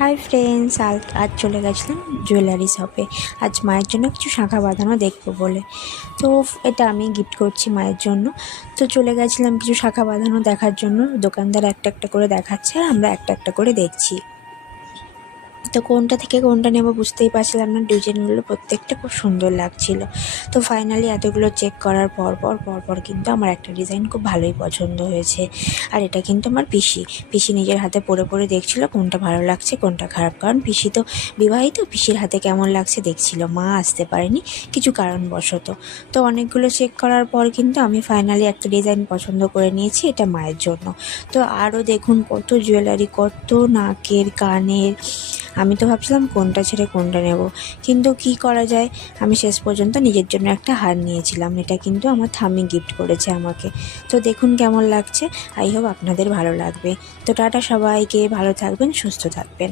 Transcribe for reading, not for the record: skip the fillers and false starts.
Hi friends, আজ চলে গেছিলাম জুয়েলারি শপে। আজ মায়ের জন্য কিছু শাঁখা বাঁধানো দেখবো বলে। তো এটা আমি গিফট করছি মায়ের জন্য। তো চলে গেছিলাম কিছু শাঁখা বাঁধানো দেখার জন্য। দোকানদার একটা একটা করে দেখাচ্ছে আর আমরা একটা একটা করে দেখছি। তো কোনটা থেকে কোনটা নেব বুঝতেই পারছিলাম না। ডিজাইনগুলো প্রত্যেকটা খুব সুন্দর লাগছিল। তো ফাইনালি এতগুলো চেক করার পর কিন্তু আমার একটা ডিজাইন খুব ভালোই পছন্দ হয়েছে। আর এটা কিন্তু আমার পিসি নিজের হাতে পরে দেখছিল কোনটা ভালো লাগছে কোনটা খারাপ। কারণ পিসি তো বিবাহিত, পিসির হাতে কেমন লাগছে দেখছিল। মা আসতে পারেনি কিছু কারণবশত। তো অনেকগুলো চেক করার পর কিন্তু আমি ফাইনালি একটা ডিজাইন পছন্দ করে নিয়েছি, এটা মায়ের জন্য। তো আরও দেখুন কত জুয়েলারি, কত নাকের, কানের। আমি তো ভাবছিলাম কোনটা ছেড়ে কোনটা নেব, কিন্তু কি করা যায়, আমি শেষ পর্যন্ত নিজের জন্য একটা হার নিয়েছিলাম। এটা কিন্তু আমার ঠাম্মি গিফট করেছে আমাকে। তো দেখুন কেমন লাগছে। আই হোপ আপনাদের ভালো লাগবে। তো টাটা সবাইকে, ভালো থাকবেন, সুস্থ থাকবেন।